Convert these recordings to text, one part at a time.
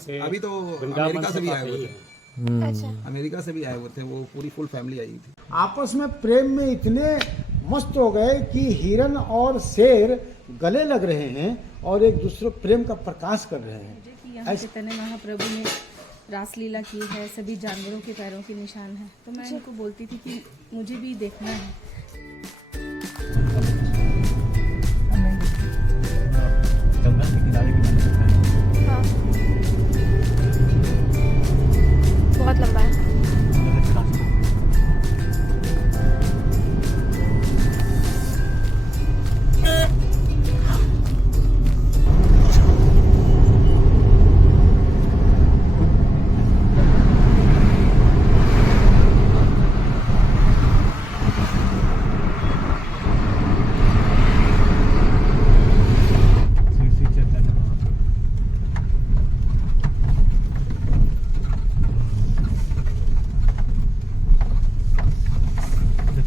से अभी तो वृंदावन अमेरिका से भी आए हुए काफी थे, अच्छा। अमेरिका से भी आए हुए थे, वो पूरी फुल फैमिली आई थी। आपस में प्रेम में इतने मस्त हो गए कि हिरन और शेर गले लग रहे हैं और एक दूसरे प्रेम का प्रकाश कर रहे हैं। मुझे कि यहाँ चैतन्य महाप्रभु ने रासलीला की है, सभी जानवरों के पैरों के निशान हैं, तो मैं इनको बोलती थी कि मुझे भी देखना है। गंगा के किनारे की मंदिर है। हाँ, बहुत लंबा है।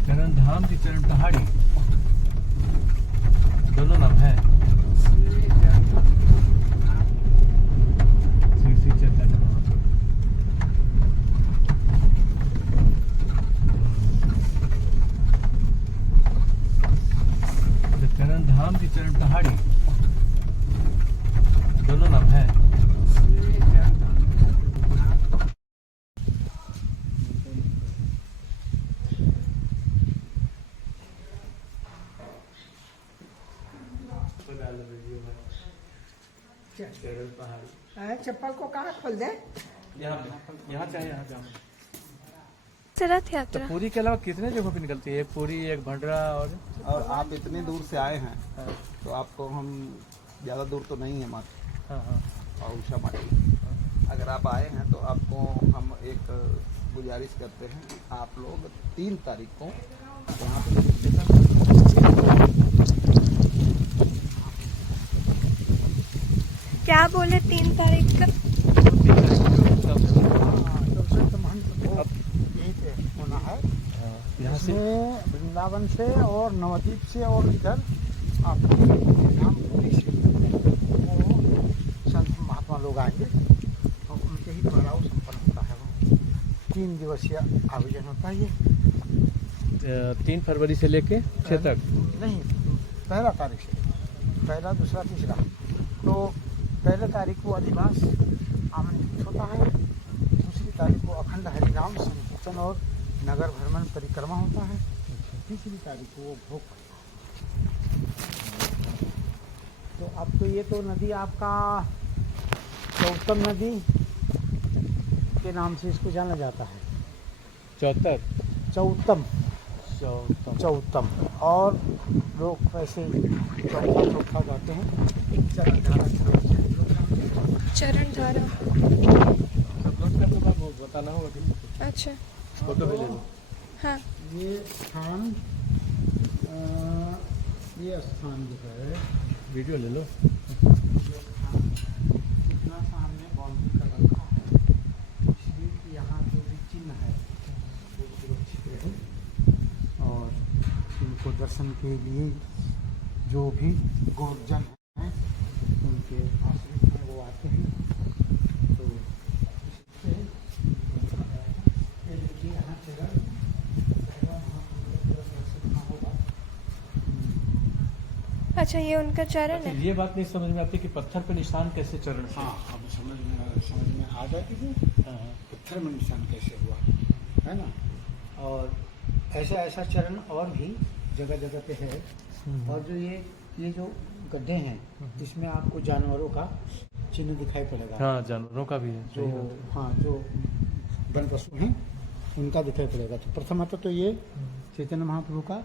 चरण धाम की चरण पहाड़ी दोनों नाम है। श्री श्री चैतन्य महाप्रभु। चरण धाम की चरण पहाड़ी दोनों नाम है। चप्पल को कहाँ खोल दे? यहाँ चाहे यहाँ जाओ। रथ तो यात्रा पूरी के अलावा कितने जगहों पे निकलती है? एक पूरी, एक भंडरा और आप इतने दूर से आए हैं तो आपको हम ज़्यादा दूर तो नहीं है मात्र हाँ हाँ और उषा माटी। अगर आप आए हैं तो आपको हम एक गुजारिश करते हैं, आप लोग 3 तारीख को यहाँ पे क्या बोले 3 तारीख का? यहीं पे होना है। यहाँ से इसमें वृंदावन से और नवद्वीप से और इधर आपके नाम पूरी से वो संत महात्मा लोग आएंगे और उनके ही द्वारा वो संपन्न होता है। वो 3 दिवसीय आयोजन होता है ये। 3 फरवरी से लेके 6 तक। नहीं, 1 तारीख से, 1, 2, 3 तो 1 तारीख को अधिवास आमंत्रित होता है, 2 तारीख को अखंड हरिनाम संकीर्तन और नगर भ्रमण परिक्रमा होता है, 3 तारीख को वो भोग। तो अब तो ये तो नदी आपका चौतम नदी के नाम से इसको जाना जाता है। 74 चौतम और लोग वैसे चौथा जाते हैं। एक चरण धारा चरण धारा। बताना होगा। अच्छा, फोटो भी ले लो। हाँ। ये स्थान दिख रहा है, वीडियो ले लो। कितना सामने बाउंड्री कर रखा है इसलिए कि यहाँ जो भी चिन्ह है वो सुरक्षित रहे और इनको दर्शन के लिए जो भी गौरजन हैं उनके आश्रित हैं वो आते हैं। तो इससे ये देखिए यहाँ चरण होगा। अच्छा, ये उनका चरण है। ये बात नहीं समझ में आती कि पत्थर पे निशान कैसे चरण से? हाँ, अब समझ में आ जाती थी पत्थर में निशान कैसे हुआ है ना। और ऐसा चरण और भी जगह जगह पे है। और जो ये जो गड्ढे हैं इसमें आपको जानवरों का चिन्ह दिखाई पड़ेगा। हाँ, जानवरों का भी है। जो जो वन पशु हैं उनका दिखाई पड़ेगा। तो प्रथमतः तो ये चैतन्य महाप्रभु का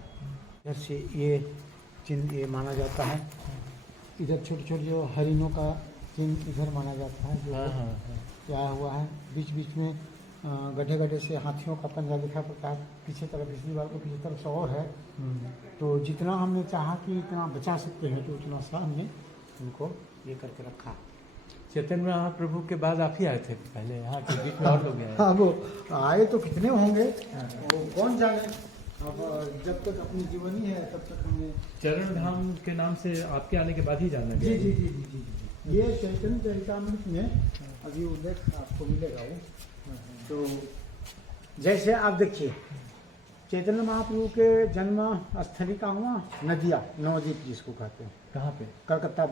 इधर से ये चिन्ह ये माना जाता है। इधर छोटे छोटे जो हरिणों का चिन्ह इधर माना जाता है जो क्या हुआ है। बीच बीच में गड्ढे गड्ढे से हाथियों का पंजा दिखा पड़ता है। पीछे तरफ पिछली बार को पीछे तरफ से और है। तो जितना हमने चाहा कि इतना बचा सकते हैं तो उतना सा हमने उनको ये करके रखा। चैतन्य महाप्रभु के बाद आप ही आए थे पहले यहाँ के? बीच में और लोग आए? हाँ, वो आए तो कितने होंगे वो कौन जाने। अब जब तक अपनी जीवनी है तब तक हमने चरण धाम के नाम से आपके आने के बाद ही जाना जी गया। जी जी जी जी जी ये चैतन्य चरितामृत में अभी उल्लेख आपको मिलेगा वो। तो जैसे आप देखिए चैतन्य महाप्रभु के जन्म स्थली का हुआ नदिया, नवद्वीप जिसको कहते हैं। कहाँ पे? कलकत्ता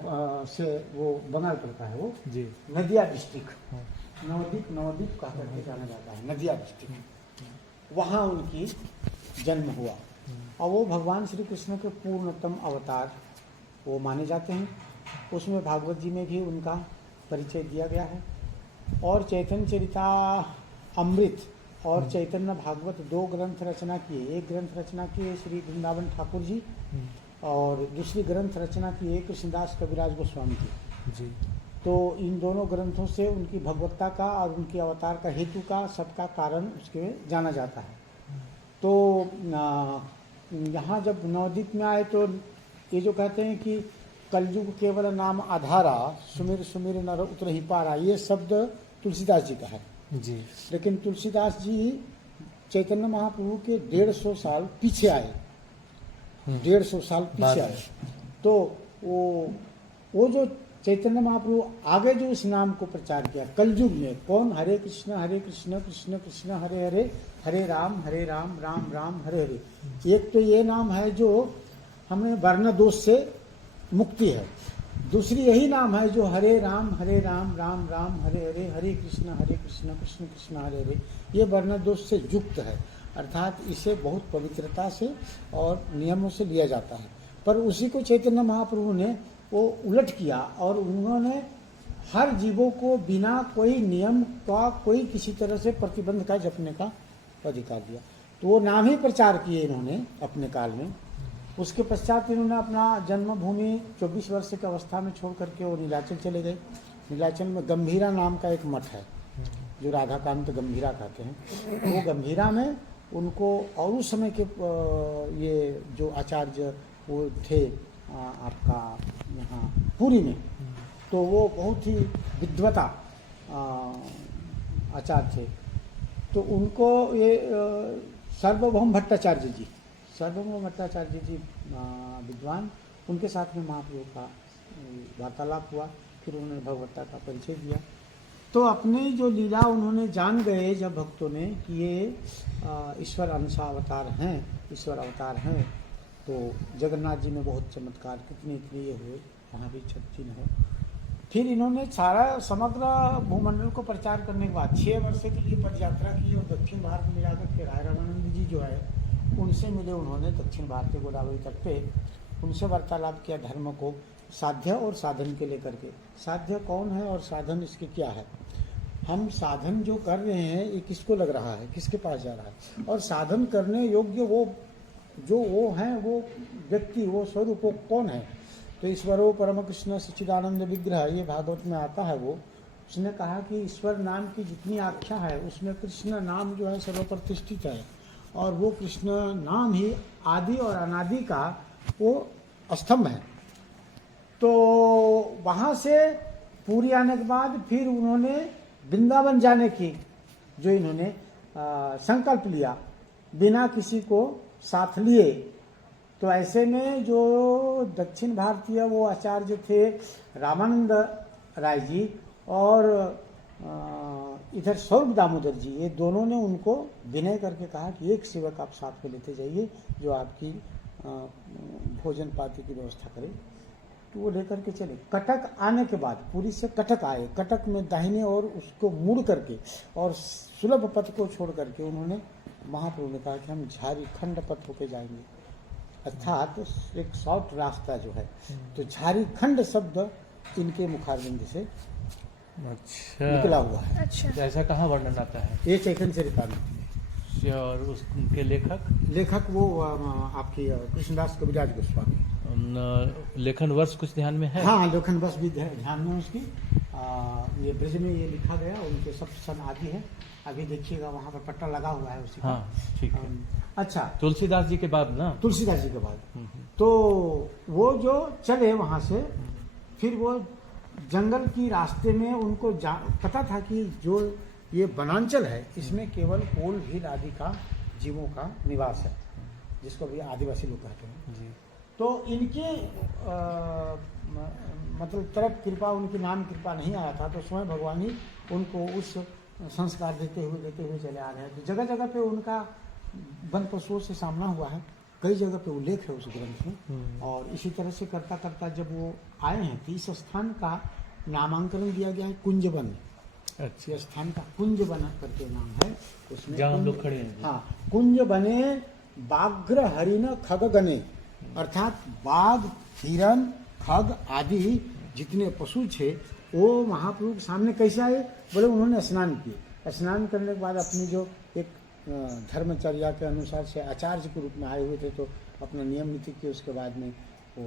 से वो बंगाल पड़ता है वो जी। नदिया डिस्ट्रिक्ट, हाँ। नवद्वीप कहा करके जाना जाता है, नदिया डिस्ट्रिक्ट। वहाँ उनकी जन्म हुआ और वो भगवान श्री कृष्ण के पूर्णतम अवतार वो माने जाते हैं। उसमें भागवत जी में भी उनका परिचय दिया गया है। और चैतन्य चरिता अमृत और चैतन्य भागवत 2 ग्रंथ रचना किए। एक ग्रंथ रचना किए श्री वृंदावन ठाकुर जी और दूसरी ग्रंथ रचना की है कृष्णदास कविराज गोस्वामी जी। तो इन दोनों ग्रंथों से उनकी भगवत्ता का और उनके अवतार का हेतु का सबका कारण उसके जाना जाता है। तो यहाँ जब नवद्वीप में आए तो ये जो कहते हैं कि कलयुग केवल नाम आधारा, सुमिर सुमिर नर उतर ही पारा, ये शब्द तुलसीदास जी का है जी। लेकिन तुलसीदास जी चैतन्य महाप्रभु के 150 साल पीछे आए, 150 साल पीछे आए। तो वो जो चैतन्य महाप्रभु आगे जो इस नाम को प्रचार किया कलयुग में, कौन? हरे कृष्ण कृष्ण कृष्ण हरे हरे, हरे राम राम राम हरे हरे। एक तो ये नाम है जो हमें वर्ण दोष से मुक्ति है। दूसरी यही नाम है जो हरे राम राम राम हरे हरे, हरे कृष्ण कृष्ण कृष्ण हरे हरे, ये वर्ण दोष से युक्त है। अर्थात इसे बहुत पवित्रता से और नियमों से लिया जाता है। पर उसी को चैतन्य महाप्रभु ने वो उलट किया और उन्होंने हर जीवों को बिना कोई नियम का, कोई किसी तरह से प्रतिबंध का जपने का अधिकार दिया। तो वो नाम ही प्रचार किए इन्होंने अपने काल में। उसके पश्चात इन्होंने अपना जन्मभूमि 24 वर्ष की अवस्था में छोड़ करके वो नीलाचल चले गए। नीलाचल में गंभीरा नाम का एक मठ है जो राधाकांत गंभीरा कहते हैं। वो गंभीरा में उनको और उस समय के ये जो आचार्य वो थे आपका यहाँ पुरी में, तो वो बहुत ही विद्वता आचार्य थे। तो उनको ये सार्वभौम भट्टाचार्य जी विद्वान, उनके साथ में महाप्रभु का वार्तालाप हुआ। फिर उन्होंने भगवत्ता का परिचय दिया। तो अपनी जो लीला उन्होंने जान गए जब भक्तों ने कि ये ईश्वर अंश अवतार हैं, ईश्वर अवतार हैं। तो जगन्नाथ जी में बहुत चमत्कार कितने ये हुए, वहाँ भी छत्तीन है। फिर इन्होंने सारा समग्र भूमंडल को प्रचार करने के बाद 6 वर्ष के लिए पद यात्रा की और दक्षिण भारत में जाकर फिर राय रामानंद जी जो है उनसे मिले। उन्होंने दक्षिण भारत के गोदावरी तट पे उनसे वार्तालाप किया धर्म को साध्य और साधन के लेकर के। साध्य कौन है और साधन इसके क्या है? हम साधन जो कर रहे हैं ये किसको लग रहा है, किसके पास जा रहा है? और साधन करने योग्य वो जो वो हैं, वो व्यक्ति, वो स्वरूप वो कौन है? तो ईश्वरो परम कृष्ण सच्चिदानंद विग्रह, ये भागवत में आता है। वो उसने कहा कि ईश्वर नाम की जितनी आख्या है उसमें कृष्ण नाम जो है सर्वप्रतिष्ठित है और वो कृष्ण नाम ही आदि और अनादि का वो स्तंभ है। तो वहाँ से पूरी आने के बाद फिर उन्होंने वृंदावन जाने की जो इन्होंने संकल्प लिया बिना किसी को साथ लिए। तो ऐसे में जो दक्षिण भारतीय वो आचार्य थे रामानंद राय जी और इधर स्वरूप दामोदर जी, ये दोनों ने उनको विनय करके कहा कि एक सेवक आप साथ में लेते जाइए जो आपकी भोजन पाती की व्यवस्था करे। तो वो लेकर के चले। कटक आने के बाद पुरी से कटक आए। कटक में दाहिने और उसको मुड़ करके और सुलभ पथ को छोड़ करके उन्होंने महाप्रभु ने कहा कि हम झारीखंड पथ होके जाएंगे, अर्थात एक शॉर्ट रास्ता जो है। तो झारीखंड शब्द इनके मुखारबिंद से निकला हुआ है। अच्छा, तो ऐसा कहाँ वर्णन आता है? ये चैतन्य चरितामृत में। और उसके लेखक वो आपकी कृष्णदास कविराज गोस्वामी। लेखन वर्ष कुछ ध्यान में है? हाँ, लेखन वर्ष भी ध्यान में उसकी। ये ब्रज में ये लिखा गया, उनके सब सन आदि है। अभी देखिएगा वहाँ पर पट्टा लगा हुआ है उसी का। हाँ, ठीक है। अच्छा, तुलसीदास जी के बाद ना? तुलसीदास जी के बाद। तो वो जो चले वहाँ से, फिर वो जंगल की रास्ते में उनको पता था कि जो ये वनांचल है इसमें केवल कोल भील आदि का जीवों का निवास है, जिसको भी आदिवासी लोग कहते हैं। जी। तो इनके मतलब तरफ कृपा, उनकी नाम कृपा नहीं आया था, तो स्वयं भगवान ही उनको उस संस्कार देते हुए चले आ रहे हैं। तो जगह जगह पे उनका वन पशुओं से सामना हुआ है, कई जगह पे उल्लेख है उस ग्रंथ में। और इसी तरह से करता करता जब वो आए हैं तो इस स्थान का नामांकन दिया गया है कुंजवन। अच्छा, इस स्थान का कुंजवन करके नाम है उसमें। जहाँ हम लोग खड़े हैं। हाँ, कुंज बने बाघ्र हरिण खग गने, अर्थात बाघ, हिरण, खग आदि जितने पशु थे वो महाप्रभु के सामने कैसे आए? बोले उन्होंने स्नान किए। स्नान करने के बाद अपनी जो एक धर्मचर्या के अनुसार से आचार्य के रूप में आए हुए थे, तो अपना नियम नीति किए। उसके बाद में वो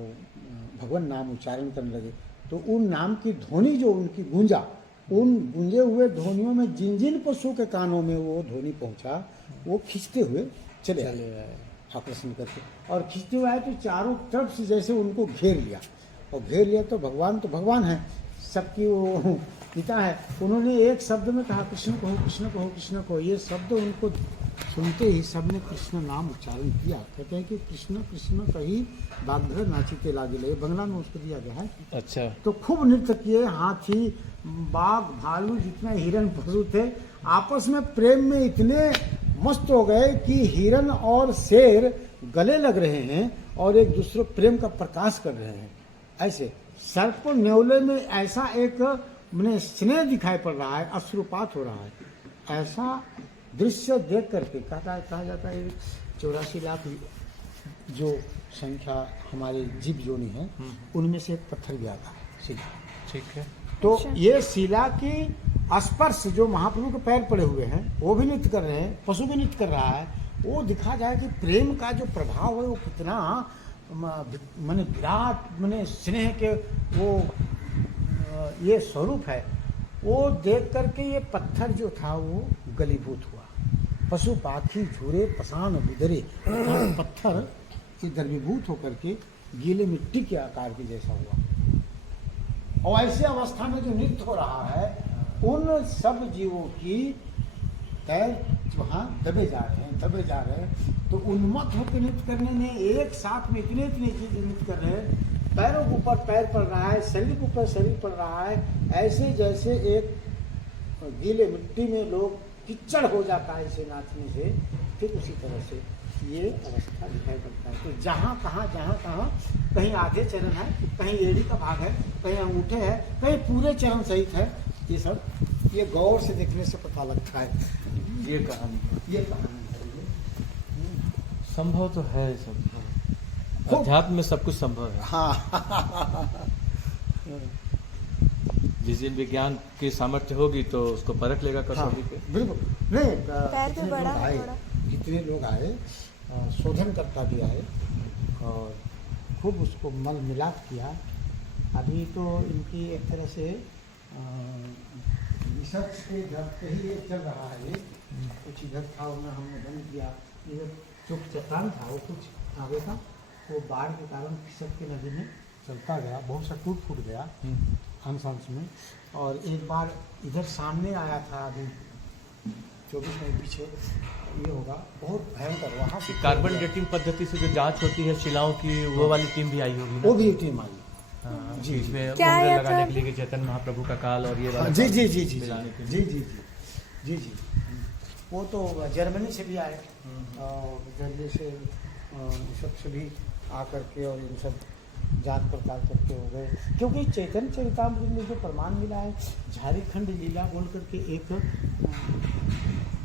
भगवान नाम उच्चारण करने लगे। तो उन नाम की ध्वनि जो उनकी गूंजा, उन गूंजे हुए ध्वनियों में जिन जिन पशुओं के कानों में वो ध्वनि पहुंचा, वो खींचते हुए चले आए आकर्षण करके। और खींचते हुए आए तो चारों तरफ से जैसे उनको घेर लिया। और घेर लिया तो भगवान है, सबकी वो पिता है। उन्होंने एक शब्द में कहा कृष्ण कहो, कृष्ण कहो, कृष्ण कहो। ये शब्द उनको सुनते ही सबने कृष्ण नाम उच्चारण किया। कहते हैं कि कृष्ण कृष्ण कही बाघ्र नाचिते लागिले, बंगला में उसको दिया गया है। अच्छा, तो खूब नृत्य किए। हाथी, बाघ, भालू, जितने हिरण पशु थे आपस में प्रेम में इतने मस्त हो गए कि हिरण और शेर गले लग रहे हैं और एक दूसरे प्रेम का प्रकाश कर रहे हैं। ऐसे सर्प न्योले में ऐसा एक मैंने स्नेह दिखाई पड़ रहा है, अश्रुपात हो रहा है। ऐसा दृश्य देख करके कहा जाता है 84 लाख जो संख्या हमारे जीव जोनी है, उनमें से एक पत्थर भी आता है शिला। ठीक है। तो ये शिला की स्पर्श जो महाप्रभु के पैर पड़े हुए हैं, वो भी नृत्य कर रहे हैं, पशु भी नृत्य कर रहा है। वो दिखा जाए कि प्रेम का जो प्रभाव है वो कितना माने विराट, माने स्नेह के वो ये स्वरूप है। वो देख करके ये पत्थर जो था वो गलीभूत हुआ। पशु पाखी झूरे पसान बुदरे, पत्थर ये द्रवीभूत होकर के गीले मिट्टी के आकार के जैसा हुआ। और ऐसे अवस्था में जो नृत्य हो रहा है, उन सब जीवों की पैर वहाँ दबे जा रहे हैं। तो उन्मत्त होकर नृत्य करने में एक साथ में इतने चीजें नृत्य कर रहे हैं। पैरों के ऊपर पैर पड़ रहा है, शरीर के ऊपर शरीर पड़ रहा है, ऐसे जैसे एक गीले मिट्टी में लोग कीचड़ हो जाता है इसे नाचने से, ठीक उसी तरह से ये अवस्था दिखाई पड़ता है। तो जहाँ कहाँ कहीं आधे चरण है, कहीं एड़ी का भाग है, कहीं अंगूठे है, कहीं पूरे चरण सहित है। ये सब ये गौर से देखने से पता लगता है। ये कहानी ये कहानी है। संभव तो है सब, अध्यात्म में सब कुछ संभव है। हाँ जिस दिन विज्ञान की सामर्थ्य होगी तो उसको परख लेगा कसौटी पे। बिल्कुल नहीं। पैर भी बड़ा है थोड़ा। जितने लोग आए, शोधन करता भी आए और खूब उसको मल मिलाप किया। अभी तो इनकी एक तरह से रिसर्च के जब से ही ये चल रहा है। ये कुछ इधर था, उन्हें हमने बंद किया। इधर चुप चट्टान था, वो कुछ आगे था, वो बाढ़ के कारण खिसक के नदी में चलता गया, बहुत सा टूट फूट गया अंश में। और एक बार इधर सामने आया था, अभी 24 मिनट पीछे ये होगा, बहुत भयंकर। वहाँ से कार्बन डेटिंग पद्धति से जो जांच होती है शिलाओं की, वो वाली टीम भी आई होगी ना? वो भी टीम आई। हाँ, जी, इसमें क्या उम्र आया लगाने था? के लिए कि चैतन्य महाप्रभु का काल और ये वाला जी जी जी जी मिलाने के जी लिए। जी जी जी। वो तो जर्मनी से भी आए और जर्मनी से सबसे भी आकर के और इन सब जांच पड़ताल करके हो गए। क्योंकि चैतन्य चरितामृत में जो प्रमाण मिला है, झारखंड लीला बोल करके एक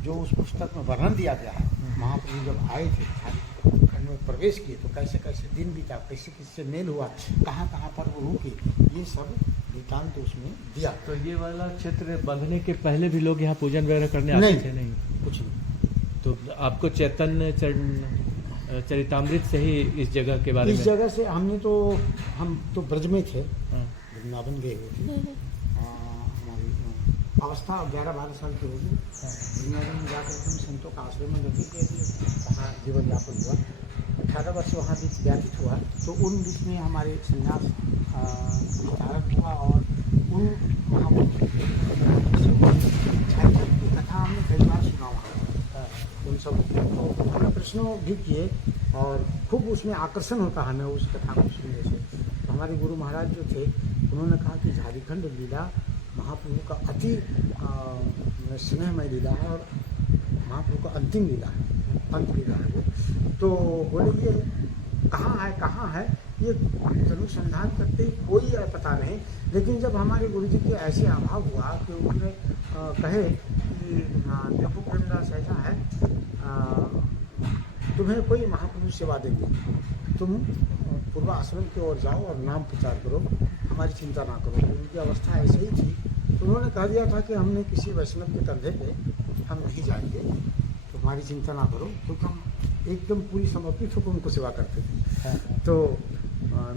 जो उस पुस्तक में वर्णन दिया गया है, महाप्रभु जब आए थे झारखंड में प्रवेश किए तो कैसे कैसे दिन बीता, कैसे किससे मेल हुआ, कहाँ कहाँ पर वो रुके, ये सब वृत्तांत तो उसमें दिया। तो ये वाला क्षेत्र बंधने के पहले भी लोग यहाँ पूजन वगैरह करने आते थे? नहीं, कुछ नहीं। तो आपको चैतन्य चरितामृत से ही इस जगह के बारे में? इस जगह से हम तो ब्रज में थे, हाँ। वृंदावन गए हुए थे। हमारी अवस्था 11-12 साल की होगी। वृंदावन में जाकर के हम संतों का आश्रय में रहते थे, वहाँ जीवन यापन हुआ। 18 वर्ष वहाँ भी व्यतीत हुआ। तो उन बीच में हमारे संन्यास विचारक हुआ और उन महापुरुषों की कथा हमने कई बार सुना वहाँ। उन सब हमने प्रश्नों भी किए और खूब उसमें आकर्षण होता हमें उस कथा को सुनने से। हमारे गुरु महाराज जो थे उन्होंने कहा कि झारखंड लीला महाप्रभु का अति स्नेहमय लीला है और महाप्रभु का अंतिम लीला है, अंत लीला है वो। तो बोले ये कहाँ है ये अनुसंधान करते ही कोई पता नहीं। लेकिन जब हमारे गुरु जी के ऐसे अभाव हुआ कि उन्होंने कहे कि देखो प्रेमदास ऐसा है, तुम्हें कोई महाप्रभु सेवा देंगे, तुम पूर्व आश्रम की ओर जाओ और नाम प्रचार करो, हमारी चिंता ना करो। तो उनकी अवस्था ऐसे ही थी, तो उन्होंने कह दिया था कि हमने किसी वैष्णव के कंधे पे हम नहीं जाएंगे, तो हमारी चिंता ना करो, क्योंकि हम एकदम पूरी समर्पित होकर उनको सेवा करते थे। तो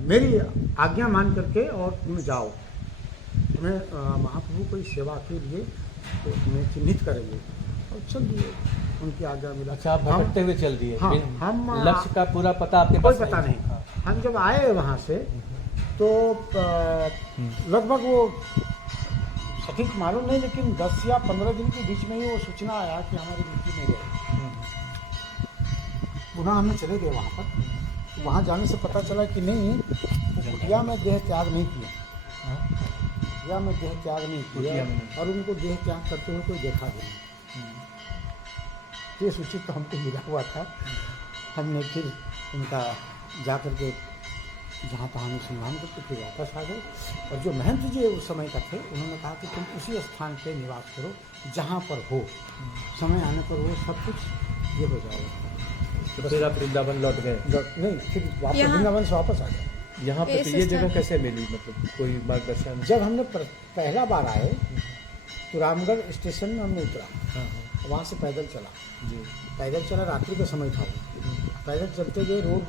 मेरी आज्ञा मान करके और तुम जाओ, तुम्हें महाप्रभु कोई सेवा के लिए तो तुम्हें चिन्हित करेंगे, और चल दिए, उनकी आज्ञा मिला। अच्छा, आप भटकते हुए चल दिए? हाँ, हम लक्ष्य का पूरा पता आपके कोई पास पता नहीं। हम जब आए वहाँ से तो लगभग वो सटीक मालूम नहीं, लेकिन 10 या 15 दिन के बीच में ही वो सूचना आया कि हमारे ड्यूटी में गए। पुनः हम चले गए वहाँ पर। वहाँ जाने से पता चला कि नहीं, कुटिया में देह त्याग नहीं किया, कुटिया में देह त्याग नहीं किया, और उनको देह त्याग करते हुए कोई देखा भी नहीं। ये सूचित तो हमको मिला हुआ था। हमने फिर उनका जा कर के जहाँ तहाँ अनुसंधान करके फिर वापस आ गए। और जो महंत जी उस समय का थे, उन्होंने कहा कि तुम उसी स्थान पे निवास करो जहाँ पर हो, समय आने पर वो सब कुछ ये हो जाएगा। तो फिर आप वृंदावन लौट गए? नहीं, फिर वापस वृंदावन से वापस आ गए। यहाँ पे फिर ये जगह कैसे मिली, मतलब कोई मार्गदर्शन? जब हमने पहला बार आए तो रामगढ़ स्टेशन में हमने उतरा, वहाँ से पैदल चला जी, पैदल चला, रात्रि का समय था। पैदल चलते गए, रोड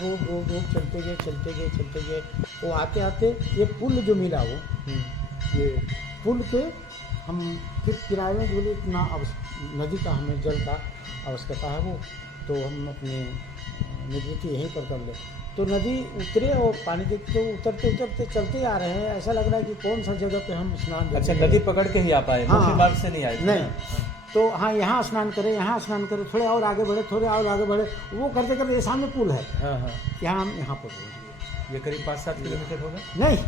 चलते गए। वो आते आते ये पुल जो मिला, वो ये पुल के हम फिर किराए में बोले इतना नदी का हमें जल का आवश्यकता है, वो तो हम अपने निवृत्ति यहीं पर कर ले। तो नदी उतरे और पानी देखते, तो उतरते चलते आ रहे हैं, ऐसा लग रहा है कि कौन सा जगह पे हम स्नान। अच्छा, नदी पकड़ के ही आप आए? हाँ, मार्ग से नहीं आए? नहीं। तो हाँ, यहाँ स्नान करें, थोड़े और आगे बढ़े, वो करते करते ये सामने पुल है। हाँ। यहाँ हम यहाँ पर पहुँच गए। ये करीब 5-7 किलोमीटर होगा? नहीं,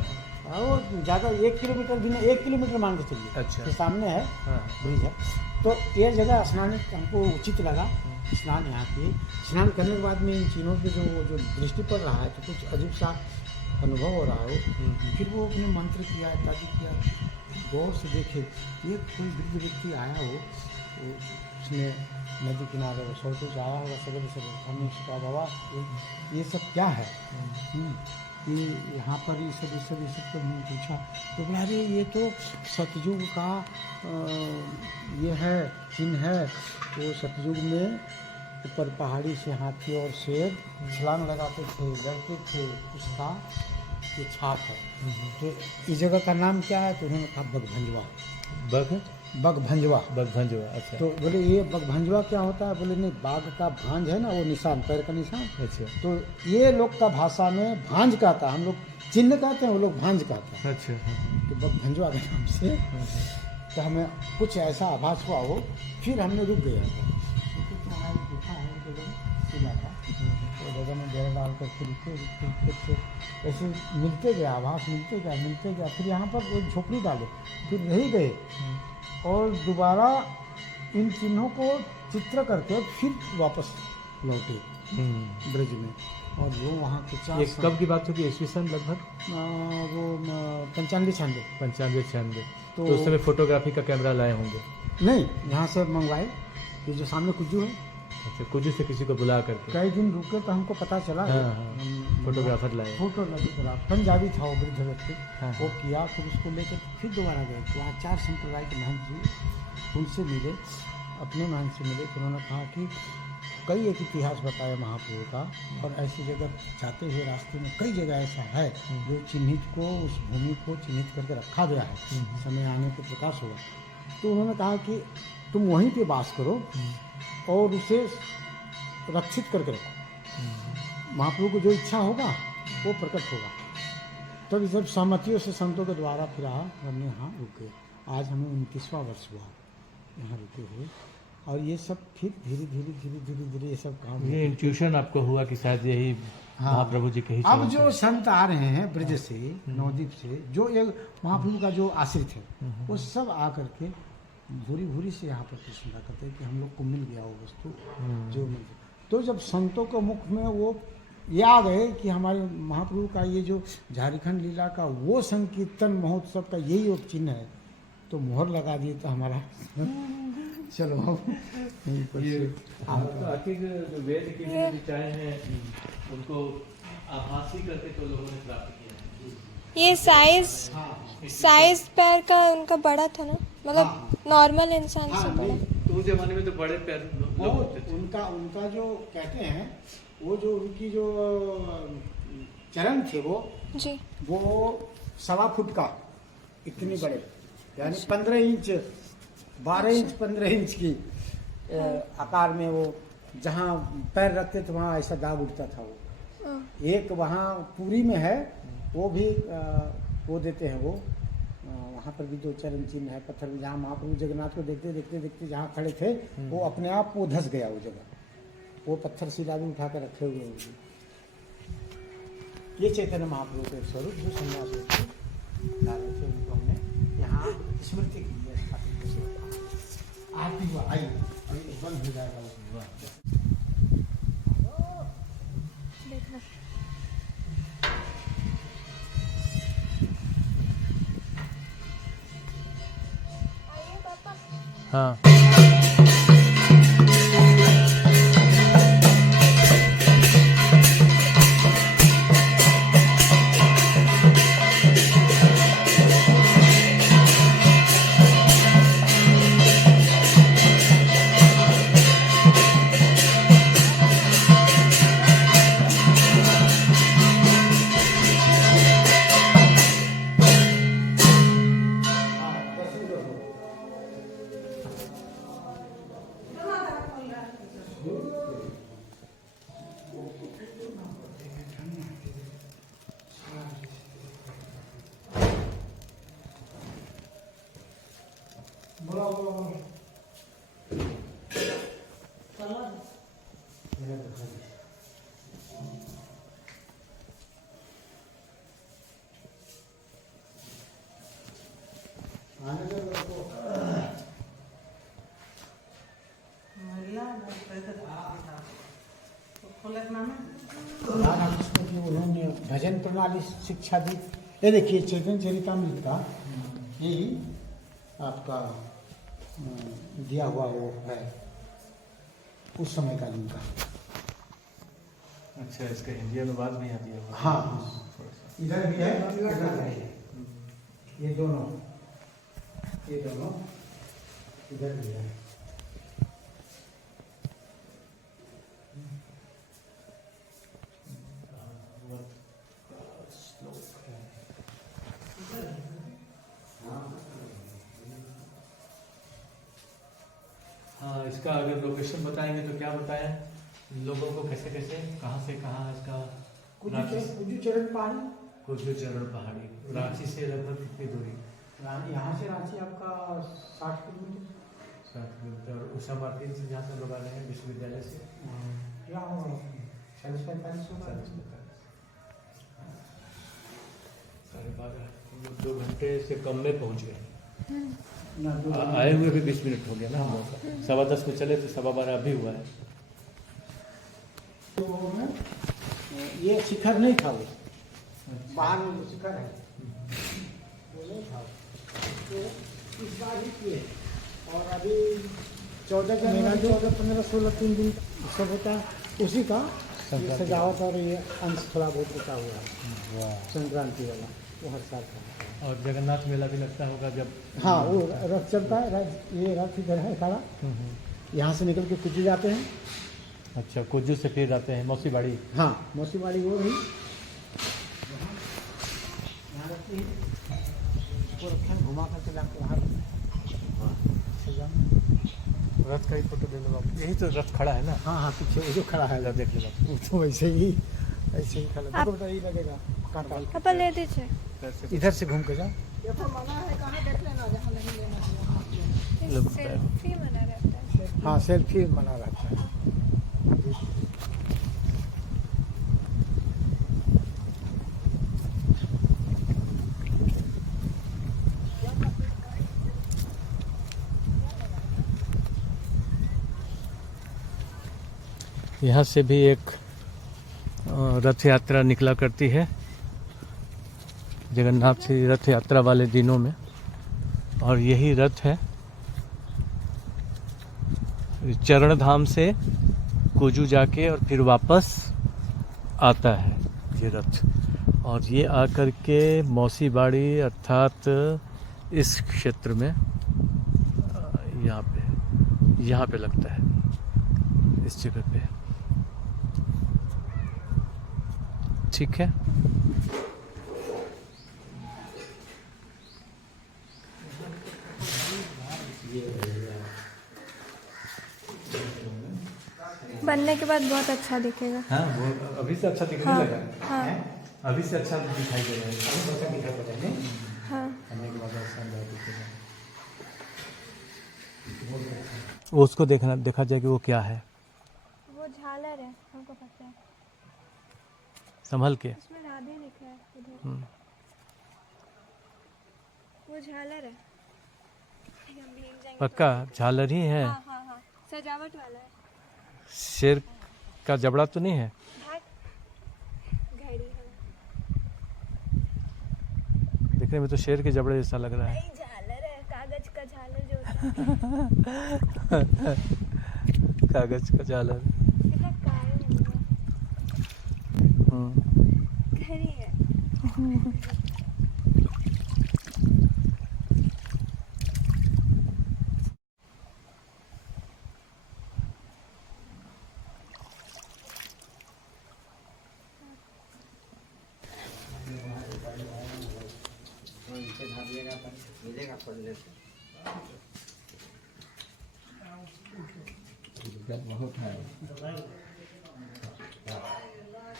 वो ज़्यादा 1 किलोमीटर भी नहीं, 1 किलोमीटर मान के चलिए। अच्छा, तो सामने है हाँ। ब्रिज है। तो ये जगह स्नान हमको उचित लगा। स्नान यहाँ किए, स्नान करने के बाद में इन चीनों पे जो दृष्टि पड़ रहा है, तो कुछ अजीब सा अनुभव हो रहा हो। फिर वो अपने मंत्र किया, इत्यादि किया, गौर से देखे, ये कोई वृद्ध व्यक्ति आया हो, तो उसने नदी किनारे सड़कों से आया होगा, सवेरे हमने कहा बाबा ये सब क्या है, ये यहाँ पर ये सब तो हमने पूछा। तो बोला अरे ये तो सतयुग का ये है, चिन्ह है। वो सतयुग में ऊपर पहाड़ी से हाथी और शेर छलांग लगाते थे, लड़ते थे, उसका ये छाप है। तो इस जगह का नाम क्या है? तो उन्होंने कहा बगभंजवा। बगभंजवा। अच्छा। तो बोले ये बगभंजवा क्या होता है? बोले नहीं, बाघ का भांज है ना, वो निशान, पैर का निशान। अच्छा। तो ये लोग का भाषा में भांज कहता है, हम लोग चिन्ह कहते हैं, वो लोग भांज कहते हैं। अच्छा। तो बगभंजवा के नाम से तो हमें कुछ ऐसा आभास हुआ हो। फिर हमने रुक गए, जगह में डेरा डाल कर रुके, ऐसे मिलते गए, आभास मिलते गया। फिर यहाँ पर एक झोपड़ी डाले, फिर रह गए, और दोबारा इन चिन्हों को चित्र करके फिर वापस लौटे ब्रज में। और वो वहाँ के 4 कब की बात होगी? ईस्वी सन लगभग वो 95-96। तो उस समय फोटोग्राफी का कैमरा लाए होंगे? नहीं, यहाँ से मंगवाए, ये जो सामने कुज्जू है। अच्छा, कुज्जू से किसी को बुला करके? कई दिन रुके तो हमको पता चला। फोटोग्राफर लाए? फोटोग्राफर पंजाबी था वो वृद्ध व्यक्ति। वो किया, फिर उसको लेकर फिर दोबारा गए। तो वहाँ 4 संप्रदाय के महंत जी, उनसे मिले, अपने महंत से मिले। तो उन्होंने कहा कि कई एक इतिहास बताया महाप्रभु का, और ऐसी जगह जाते हुए रास्ते में कई जगह ऐसा है जो चिन्हित को, उस भूमि को चिन्हित करके रखा गया है, समय आने पर प्रकाश होगा। तो उन्होंने कहा कि तुम वहीं पे वास करो और उसे रक्षित करके रखो, महाप्रभु को जो इच्छा होगा वो प्रकट होगा। तब सब सहमतियों से संतों के द्वारा फिर हमने यहाँ रुके। आज हमें 29वां वर्ष हुआ यहाँ रुके हुए। और ये सब फिर धीरे धीरे धीरे धीरे धीरे ये सब काम ये इंट्यूशन आपको हुआ कि शायद यही हाँ। महाप्रभु जी के ही अब चरण जो से। संत आ रहे हैं ब्रज से नवद्वीप से जो एक महाप्रभु का जो आश्रित है वो सब आकर के भूरी भूरी से यहाँ पर प्रसन्नता करते हैं कि हम लोग को मिल गया वो वस्तु जो मिल गया। तो जब संतों के मुख में वो ये आ गए कि हमारे महाप्रभु का ये जो झारखंड लीला का वो संकीर्तन महोत्सव का यही एक चिन्ह है, तो मोहर लगा दिए तो हमारा चलो यहीं पर ये से तो आखिर जो वेद के लिए विचार हैं उनको आभासी करके तो लोगों ने प्राप्त किया। ये साइज पैर का उनका बड़ा था ना, मतलब नॉर्मल इंसान से हाँ, बड़ा। तो उस जमाने में तो बड़े पैर वो लोग होते थे। उनका जो कहते हैं वो जो उनकी जो चरण थे वो जी 1.25 फुट का इतने बड़े, यानी 15 इंच 12 इंच 15 इंच की आकार में वो जहाँ पैर रखते थे वहाँ ऐसा दाग उठता था वो। एक वहाँ पुरी में है वो भी वो देते हैं वो वहाँ पर भी 2 चरण चिन्ह है पत्थर में, जहाँ महाप्रभु जगन्नाथ को देखते देखते देखते जहाँ खड़े थे वो अपने आप वो धस गया वो जगह, वो पत्थर शिला भी उठा कर रखे हुए हैं। ये चैतन्य महाप्रभु के स्वरूप जो सन्यास डाले थे उनको हमने यहाँ स्मृति की है स्थापित कर। आरती हुआ आई बंद हो जाएगा वो। देखना हाँ उन्होंने भजन प्रणाली शिक्षा दी। ये देखिए चैतन्य चरितामृत का यही आपका दिया हुआ वो है उस समय का जिनका। अच्छा, इसका हिंदी अनुवाद भी यहाँ दिया हुआ है। हाँ थोड़ा सा इधर भी है इधर भी है, ये दोनों इधर भी है। हाँ, इसका अगर लोकेशन बताएंगे तो क्या बताएं लोगों को, कैसे कैसे कहाँ से कहाँ इसका? कुछ चरण पहाड़ी, कुछ चरण पहाड़ी रांची से लगभग कितनी दूरी? यहाँ से रांची आपका 60 किलोमीटर। 60 किलोमीटर। और उषा मार्केट से जहाँ से लोग आ रहे हैं विश्वविद्यालय से क्या होगा 40-45 होगा। 12:30 2 घंटे से कम में पहुँच गए। आए हुए भी 20 मिनट हो गया ना हम लोग का। 10:15 में चले तो 12:15 अभी हुआ है। तो ये शिखर नहीं था वो, बाहर में जो शिखर है वो नहीं था। तो इस बार ही किए और अभी 14 जनवरी 14-15-16 3 दिन सब होता है उसी का ये सजावट और ये अंश थोड़ा बहुत बचा हुआ है संक्रांति वाला, वो हर साल का। और जगन्नाथ मेला भी लगता होगा जब? हाँ वो रथ चलता है, ये रथ इधर है खड़ा, यहाँ से निकल के कुछ जाते हैं। अच्छा, कुज्जू से फिर आते हैं मौसी बाड़ी। हाँ मौसी बाड़ी वो रही यहाँ रखती है, वो रखें घुमा कर चला वहाँ रथ का ही फोटो ले लो आप। यही तो रथ खड़ा है ना? हाँ हाँ पीछे वो जो खड़ा है देख लो आप। वो तो वैसे ही खड़ा। देखो बेटा ये लगेगा कांटा, पापा ले दीजिए। इधर से घूम के जाओ। सेल्फी मना रहता है। हाँ सेल्फी बना रहता है। यहाँ से भी एक रथ यात्रा निकला करती है जगन्नाथ जी रथ यात्रा वाले दिनों में, और यही रथ है चरण धाम से कुजू जाके और फिर वापस आता है ये रथ। और ये आकर के मौसी बाड़ी अर्थात इस क्षेत्र में यहाँ पे लगता है, इस जगह पे। ठीक है, बनने के बाद बहुत अच्छा दिखेगा। हाँ वो अभी से अच्छा दिखने हाँ, लगा। हाँ, अभी से अच्छा दिखाई दे रहा है। अच्छा दिखाई पड़ रहा है। हाँ। करने के बाद शानदार दिखेगा। वो उसको देखा जाए कि वो क्या है। वो झालर है, हमको पता है। संभल के। उसमें राधे लिखा है उधर। वो झालर है। हम भीग जाएंगे। पक्का झालर ही है। हाँ हाँ हाँ, सजावट वाला है। शेर का जबड़ा तो नहीं है। घड़ी है। देखने में तो शेर के जबड़े जैसा लग रहा है। नहीं, झालर है, कागज का झालर जो होता है। कागज का झालर। कितना कायल है वो। घड़ी है। मिलेगा पढ़ने से बहुत है। इधर आ जाओ,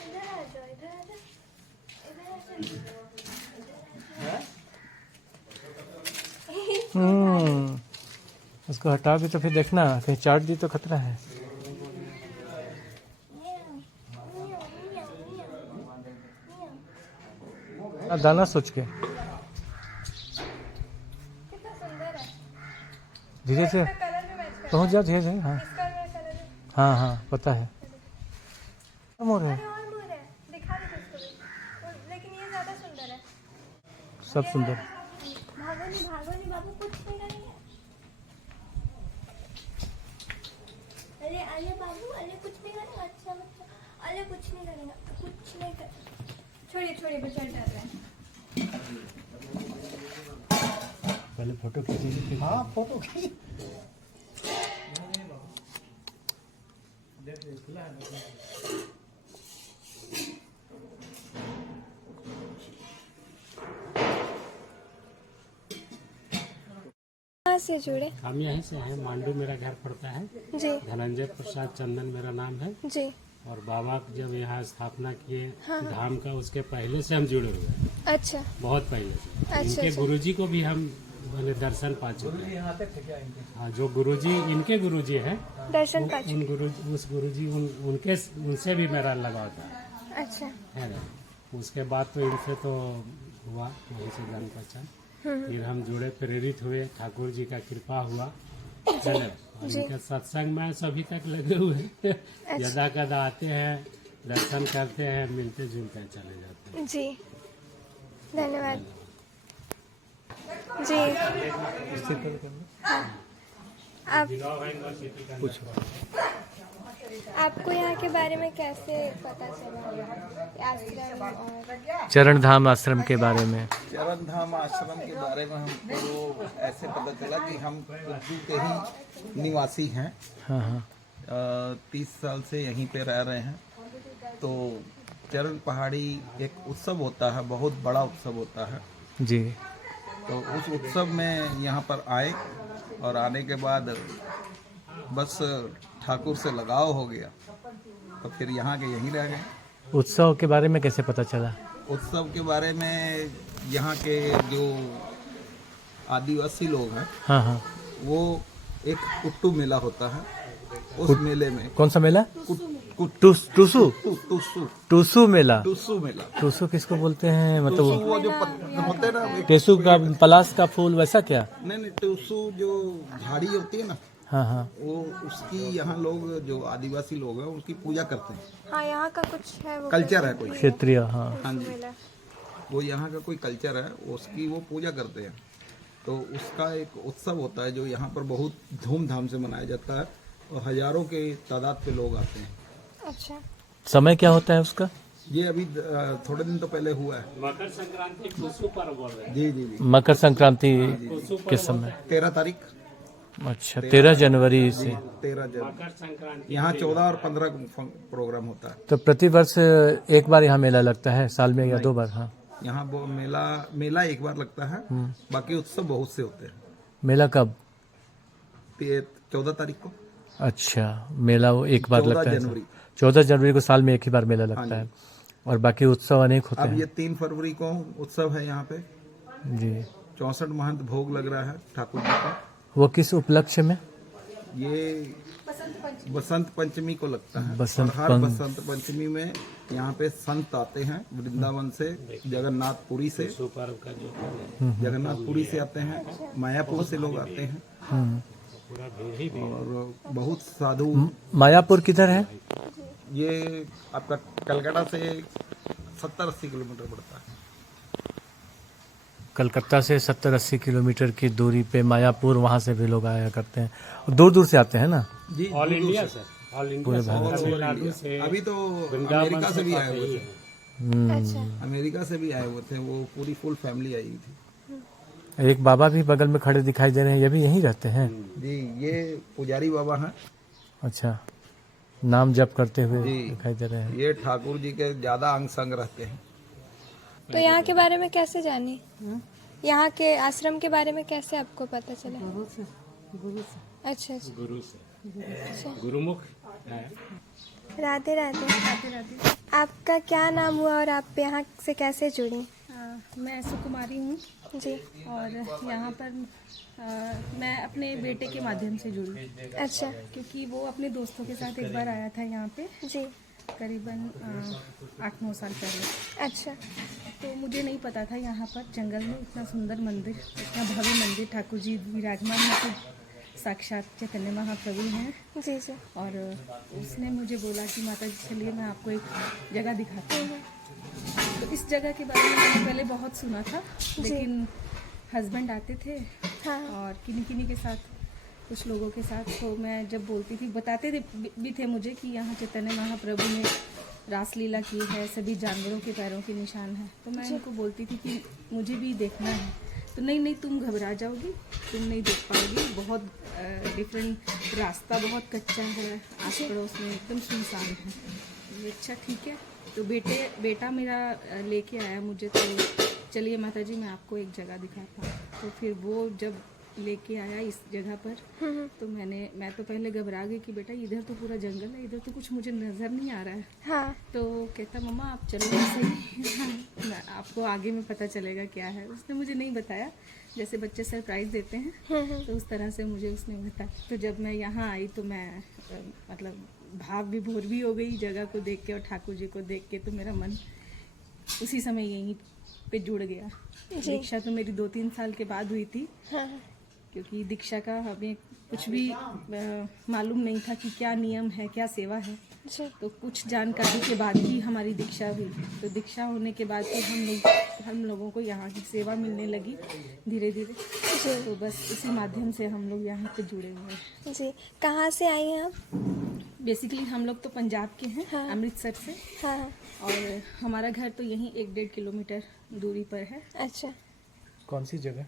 इधर आ जाओ, इधर आ जाओ। उसको हटा भी तो फिर देखना कहीं चाट दी तो खतरा है। दाना सोच के कितना सुंदर है। धीरे से कलर भी मैच कर। पहुंच जा धीरे धीरे। हाँ इसका कलर है। हाँ हाँ पता है। मोर है, अरे और मोर है, दिखा दे उसको भी। लेकिन ये ज्यादा सुंदर है। सब सुंदर। भागो नहीं बाबू, कुछ नहीं करेंगे। अरे बाबू, अरे कुछ नहीं करेंगे। अच्छा बच्चा, अरे कुछ नहीं करेंगे, कुछ नहीं कर। छोड़िए बच्चा डर रहा है। पहले फोटो खींचिए। हाँ फोटो खींच। कहाँ से जुड़े? हम यहीं से हैं। मांडू मेरा घर पड़ता है। जी धनंजय प्रसाद चंदन मेरा नाम है। जी। और बाबा जब यहाँ स्थापना किए धाम का, उसके पहले से हम जुड़े हुए हैं। अच्छा बहुत पहले से। अच्छा, इनके अच्छा। गुरुजी को भी हम मैंने दर्शन पा चुके हैं। हाँ, जो गुरुजी इनके गुरुजी हैं, दर्शन पा चुके। उन गुरुजी उस गुरुजी उनसे भी मेरा लगाव था। अच्छा है ना। उसके बाद तो इनसे तो हुआ वहीं से जान पहचान। फिर हम जुड़े, प्रेरित हुए, ठाकुर जी का कृपा हुआ। है ना। और इनके सत्संग में सभी तक लगे हुए हैं। यदा कदा आते हैं, दर्शन करते हैं, मिलते जुलते चले जाते हैं। जी, धन्यवाद जी। आपको यहाँ के बारे में कैसे पता चला? आश्रम और चरण धाम आश्रम के बारे में। चरण धाम आश्रम के बारे में हमको ऐसे पता चला कि हम कुज्जू के ही निवासी हैं। हाँ हाँ 30 साल से यहीं पे रह रहे हैं। तो चरण पहाड़ी एक उत्सव होता है, बहुत बड़ा उत्सव होता है। जी। तो उस उत्सव में यहाँ पर आए और आने के बाद बस ठाकुर से लगाव हो गया, तो फिर यहाँ के यहीं रह गए। उत्सव के बारे में कैसे पता चला? उत्सव के बारे में यहाँ के जो आदिवासी लोग हैं हाँ हाँ वो एक कुट्टू मेला होता है, उस मेले में कौन सा मेला? टुसू टूसू टुसू टूसू मेला। टुसू मेला। टूसू किसको बोलते हैं? मतलब टुसू वो वो जो होते हैं ना, एक- टेसू का पलाश का फूल वैसा क्या? नहीं टुसू जो झाड़ी होती है ना, हाँ हाँ। वो उसकी यहाँ लोग जो आदिवासी लोग हैं उसकी पूजा करते हैं। हाँ यहाँ का कुछ है वो कल्चर है कोई। क्षेत्रीय, हाँ। हाँ जी, मेला। वो यहाँ का कोई कल्चर है, उसकी वो पूजा करते हैं। तो उसका एक उत्सव होता है जो यहाँ पर बहुत धूमधाम से मनाया जाता है और हजारों के तादाद पे लोग आते हैं। अच्छा समय क्या होता है उसका? ये अभी थोड़े दिन तो पहले हुआ है। मकर संक्रांति टूसू पर्व बोल रहे हैं। जी जी जी, मकर संक्रांति के समय। 13 तारीख, अच्छा, 13 जनवरी से। 13 जनवरी। मकर संक्रांति यहाँ 14 और 15 को प्रोग्राम होता है। तो प्रतिवर्ष एक बार यहाँ मेला लगता है, साल में या 2 बार? हाँ। यहाँ वो मेला एक बार लगता है, बाकी उत्सव बहुत से होते हैं। मेला कब? 14 तारीख को। अच्छा, मेला वो एक बार 14 लगता है। जनवरी। 14 जनवरी को साल में एक ही बार मेला लगता है और बाकी उत्सव अनेक होते अब ये हैं। 3 फरवरी को उत्सव है यहाँ पे। जी। 64 महंत भोग लग रहा है ठाकुर जी का। वो किस उपलक्ष्य में? ये बसंत पंचमी को लगता है। बसंत और हर पंच- बसंत पंचमी में यहाँ पे संत आते हैं वृंदावन से, जगन्नाथपुरी से। टूसू पर्व का जो जगन्नाथपुरी से आते हैं, मायापुर से लोग आते हैं पूरा भीड़ ही भीड़। और बहुत साधु। मायापुर किधर है? ये आपका कलकत्ता से 70-80 किलोमीटर पड़ता है। कलकत्ता से 70-80 किलोमीटर की दूरी पे मायापुर, वहाँ से भी लोग आया करते हैं। दूर दूर से आते हैं ना? जी, ऑल दूर-दूर इंडिया से। सर, ऑल इंडिया से, All over तमिलनाडु India। से, अभी तो वृंदावन अमेरिका से भी आए काफी हुए ही थे। है। अच्छा अमेरिका से भी आए हुए थे, वो पूरी फुल फैमिली आई हुई थी। एक बाबा भी बगल में खड़े दिखाई दे रहे हैं, ये भी यहीं रहते हैं? जी, ये पुजारी बाबा हैं। अच्छा, नाम जप करते हुए जी। दिखाई दे रहे हैं। ये ठाकुर जी के ज्यादा अंग संग रहते हैं। तो यहाँ के बारे में कैसे जाने? यहाँ के आश्रम के बारे में कैसे आपको पता चला? अच्छा अच्छा गुरु से, गुरुमुख है। राधे राधे। राधे राधे। आपका क्या नाम हुआ और आप यहाँ से कैसे जुड़ी? मैं सुकुमारी हूँ जी और यहाँ पर मैं अपने बेटे के माध्यम से जुड़ी, अच्छा क्योंकि वो अपने दोस्तों के साथ एक बार आया था यहाँ पे जी करीबन 8-9 साल पहले। अच्छा तो मुझे नहीं पता था यहाँ पर जंगल में इतना सुंदर मंदिर, इतना भव्य मंदिर, ठाकुर जी विराजमान है, तो साक्षात चैतन्य महाप्रभु हैं। जी जी और उसने मुझे बोला कि माता जी चलिए मैं आपको एक जगह दिखाती हूँ। तो इस जगह के बारे में मैंने पहले बहुत सुना था, लेकिन हस्बैंड आते थे हाँ और किन्हीं के साथ, कुछ लोगों के साथ, तो मैं जब बोलती थी, बताते थे भी थे मुझे कि यहाँ चैतन्य महाप्रभु ने रासलीला की है, सभी जानवरों के पैरों के निशान है। तो मैं उनको बोलती थी कि मुझे भी देखना है। तो नहीं तुम घबरा जाओगी, तुम नहीं देख पाओगी, बहुत डिफरेंट रास्ता, बहुत कच्चा है, आस पड़ोस में एकदम सुनसान है। अच्छा ठीक है। तो बेटा मेरा लेके आया मुझे, तो चलिए माता जी मैं आपको एक जगह दिखाता हूँ। तो फिर वो जब लेके आया इस जगह पर, तो मैं तो पहले घबरा गई कि बेटा इधर तो पूरा जंगल है, इधर तो कुछ मुझे नज़र नहीं आ रहा है। हाँ तो कहता मम्मा आप चलो सही आपको आगे में पता चलेगा क्या है। उसने मुझे नहीं बताया, जैसे बच्चे सरप्राइज देते हैं तो उस तरह से मुझे उसने बताया। तो जब मैं यहाँ आई तो मैं मतलब भाव विभोर भी हो गई जगह को देख के और ठाकुर जी को देख के। तो मेरा मन उसी समय यहीं पे जुड़ गया। दीक्षा तो मेरी 2-3 साल के बाद हुई थी, हाँ क्योंकि दीक्षा का हमें कुछ भी मालूम नहीं था कि क्या नियम है, क्या सेवा है। जी तो कुछ जानकारी के बाद ही हमारी दीक्षा हुई। तो दीक्षा होने के बाद फिर हम लोगों को यहाँ की सेवा मिलने लगी धीरे धीरे। तो बस इसी माध्यम से हम लोग यहाँ पे जुड़े हुए हैं। जी कहाँ से आई हैं आप? बेसिकली हम लोग तो पंजाब के हैं, हाँ। अमृतसर से, हाँ और हमारा घर तो यहीं 1-1.5 किलोमीटर दूरी पर है, अच्छा कौन सी जगह?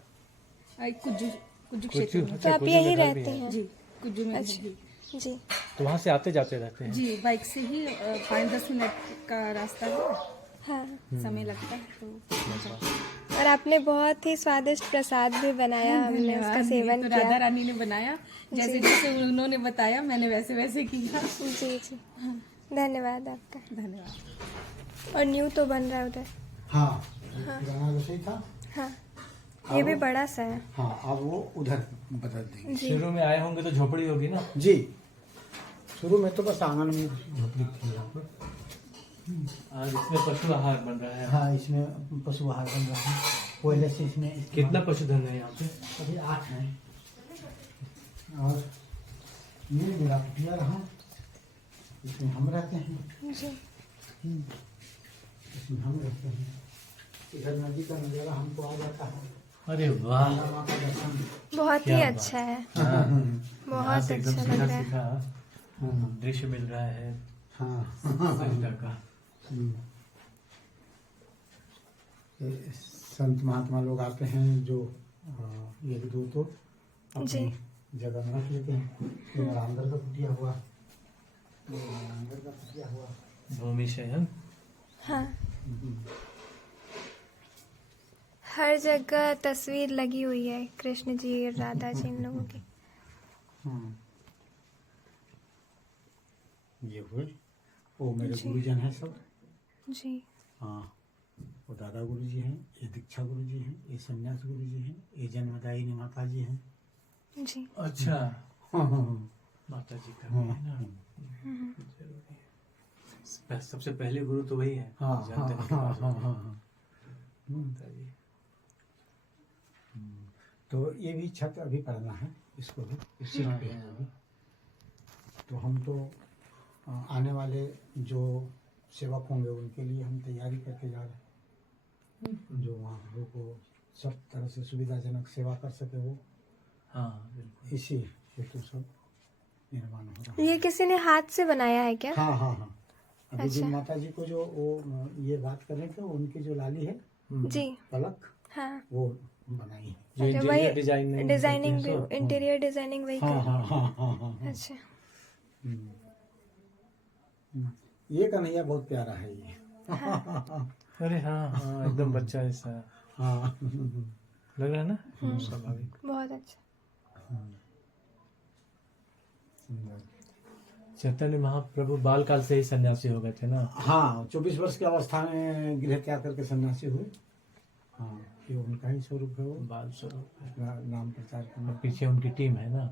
कुज्जू क्षेत्र में। तो आप यहीं रहते हैं? जी कुज्जू में अच्छा। घर भी। जी तो वहाँ से आते जाते रहते हैं? जी बाइक से ही 5-10 मिनट का रास्ता है, हाँ समय लगता है। तो और आपने बहुत ही स्वादिष्ट प्रसाद भी बनाया, हमने उसका सेवन तो राधा किया। रानी ने बनाया, जैसे जैसे उन्होंने बताया मैंने वैसे वैसे किया। जी जी धन्यवाद आपका। धन्यवाद। और न्यू तो बन रहा है उधर। हाँ पुराना वैसे ही था। हाँ ये भी बड़ा सा है। हाँ, अब वो उधर बदल देंगे। शुरू में आए होंगे तो झोपड़ी होगी ना। जी, शुरू में तो बस आंगन में झोपड़ी थी यहाँ पर। आज इसमें पशु आहार बन रहा है। हाँ, इसमें पशु आहार बन रहा है। पहले से इसमें कितना पशुधन है यहाँ पे? अभी 8 हैं। और ये मेरा कुटिया रहा, इसमें हम रहते हैं। जी। इसमें हम रहते हैं। इधर नदी का नज़ारा हमको आ जाता है। अरे वाह, गंगा माँ का दर्शन। बहुत ही क्या अच्छा है, यहाँ बहुत से एकदम अच्छा लग सीधा रहा है। सीधा दृश्य मिल रहा है हाँ, सरिता का। ये संत महात्मा लोग आते हैं जो एक दो तो जी। अपनी जगह में रख लेते हैं। ये मेरा अंदर का कुटिया हुआ, ये मेरा अंदर का कुटिया हुआ। भूमि शयन। हाँ, हर जगह तस्वीर लगी हुई है कृष्ण जी और राधा जी इन लोगों की। ये हुए वो मेरे जी। गुरुजन हैं सब। जी। हाँ, वो दादा गुरु जी हैं, ये दीक्षा गुरु जी हैं, ये संन्यास गुरु जी हैं, ये जन्मदायिनी माता जी हैं। जी। अच्छा, हाँ, माता जी का भी है ना। जरूरी है। सबसे पहले गुरु तो वही है। हाँ, जानते हाँ, हैं कि हाँ, बात हाँ, है। हाँ। माता जी। तो ये भी छत अभी करना है, इसको भी इस सीट पे है अभी। तो हम तो आने वाले जो सेवक होंगे उनके लिए हम तैयारी करके जा रहे हैं, जो वहाँ लोगों को सब तरह से सुविधाजनक सेवा कर सके वो, हाँ बिल्कुल। इसी हेतु सब निर्माण हो रहा है। ये किसी ने हाथ से बनाया है क्या? हाँ हाँ हाँ, अभी अच्छा। जिन माता जी को जो वो ये बात कर रहे थे, उनकी जो लाली है जी। पलक, हाँ, वो बनाई है। जो अच्छा, इंटीरियर वही डिजाइनिंग डिजाइनिंग करते हैं, इंटीरियर डिजाइनिंग वही हाँ कर हाँ हाँ हाँ हाँ हाँ। अच्छा। ये कन्हैया बहुत प्यारा है ये। अरे हाँ हाँ, एकदम बच्चा जैसा हाँ, लग रहा है ना। स्वाभाविक। बहुत अच्छा। चैतन्य महाप्रभु बाल काल से ही सन्यासी हो गए थे ना। हाँ, 24 वर्ष की अवस्था में गृह त्याग करके सन्यासी हुए। हाँ, ये उनका ही स्वरूप है वो, बाल स्वरूप है। नाम प्रचार करना। और पीछे उनकी टीम है ना।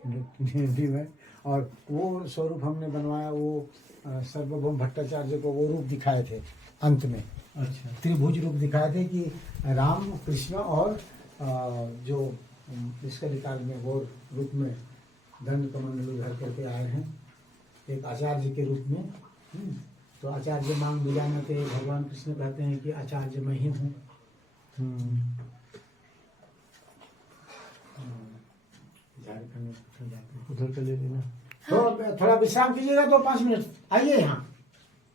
टीम है। और वो स्वरूप हमने बनवाया, वो सर्वभौम भट्टाचार्य को वो रूप दिखाए थे अंत में। अच्छा। त्रिभुज रूप दिखाए थे कि राम, कृष्ण और जो इसके निकाल में वो रूप में दंड कमंडलू धर करके आए हैं, एक आचार्य के रूप में। तो आचार्य मांग बिजानते, भगवान कृष्ण कहते हैं कि आचार्य मैं ही हूँ। उधर का ले लेना। तो थोड़ा विश्राम कीजिएगा, 2-5 मिनट आइए यहाँ।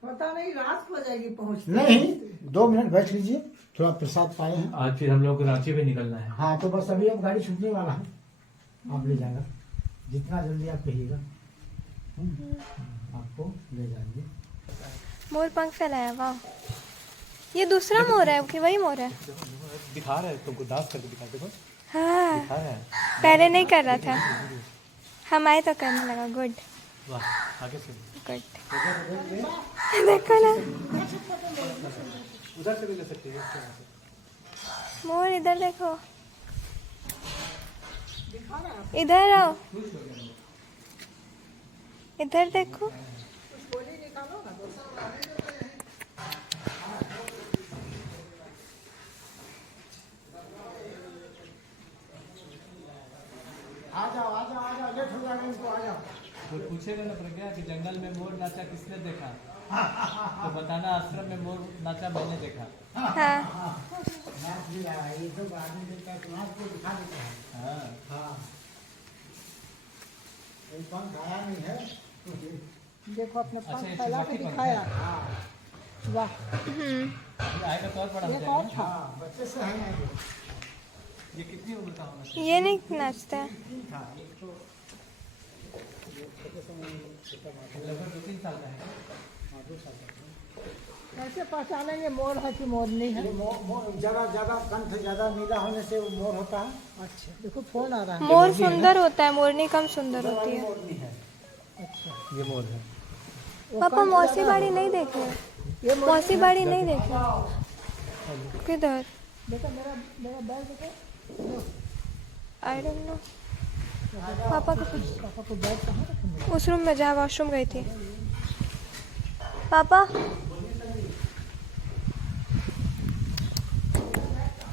पता नहीं रात हो जाएगी पहुँचते। नहीं, 2 मिनट बैठ लीजिए, थोड़ा प्रसाद पाए हैं। आज फिर हम लोग को रांची में निकलना है। हाँ, तो बस अभी अब गाड़ी छूटने वाला है, आप ले जाएगा जितना जल्दी आप कहिएगा, आपको ले जाएंगे। मोर पंख फैलाया, वाह। ये दूसरा मोर है कि वही मोर है? दिखा रहे हैं तुमको, डांस करके दिखा देखो। हाँ, दिखा रहे हैं। पहले नहीं कर रहा था, हम आए तो करने लगा। गुड वाह, आगे से गुड। देखो ना, उधर से भी ले सकते हैं। मोर इधर देखो, इधर आओ, इधर देखो। आ जाओ, लेट हो जाएगा इनको, आ जाओ। तो पूछेगा ना प्रज्ञा कि जंगल में मोर नाचा किसने देखा, तो बताना आश्रम में मोर नाचा मैंने देखा। हाँ, नाच भी आया, ये सब आदमी देखता है तो नाच को दिखा देता है। हाँ, हाँ, ये पंख आया नहीं है। देखो अपने अच्छा, पंख ये फैला के बाकी पंख दिखाया। वाह, ये आएगा तो और बड़ा हो ये जाएगा। कौन था? हाँ, बच्चे से है ना ये कितनी उम्र का होगा? ये नहीं नाचता है। लगभग 2-3 साल का है। कैसे पहचानेंगे मोर है कि मोर नहीं है? ये ज्यादा कंठ ज्यादा नीला होने से वो मोर होता है। अच्छा, देखो फोन आ रहा है। मोर सुंदर होता है, मोरनी कम सुंदर होती है। मोरनी है। अच्छा, ये मोर है। पापा मौसी बाड़ी नहीं देखे? ये मोर मौसी बाड़ी नहीं देखे? किधर? बेटा मेरा मेरा बैग देखो। आई डोंट नो, पापा को पूछ। पापा को बैग कहाँ रखेंगे? उस रूम में जहाँ वॉशरूम गई थी। पापा,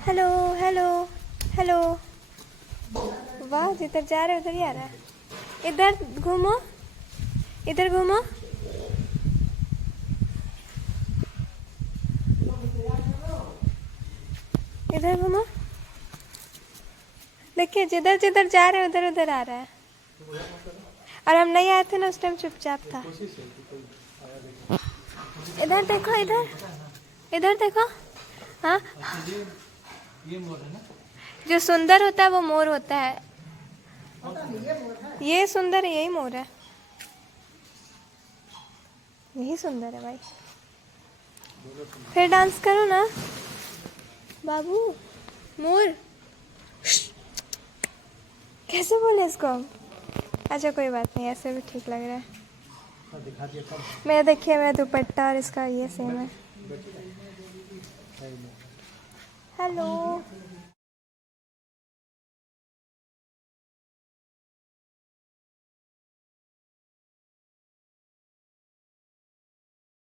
हेलो हेलो हेलो। वाह, जिधर जा रहे उधर ही आ रहा है। इधर घूमो, इधर घूमो। इधर घूमो। देखिए, जिधर जिधर जा रहे उधर उधर आ रहा है। और हम नहीं आए थे ना उस टाइम, चुपचाप था। इधर देखो, इधर इधर देखो। हाँ, ये मोर है ना? जो सुंदर होता है वो मोर होता है। ये सुंदर है, यही मोर है। यही सुंदर है भाई। फिर डांस करो ना बाबू। मोर कैसे बोले इसको हम? अच्छा कोई बात नहीं, ऐसे भी ठीक लग रहा है। मेरा देखिए, मेरा दुपट्टा और इसका ये सेम है। हेलो।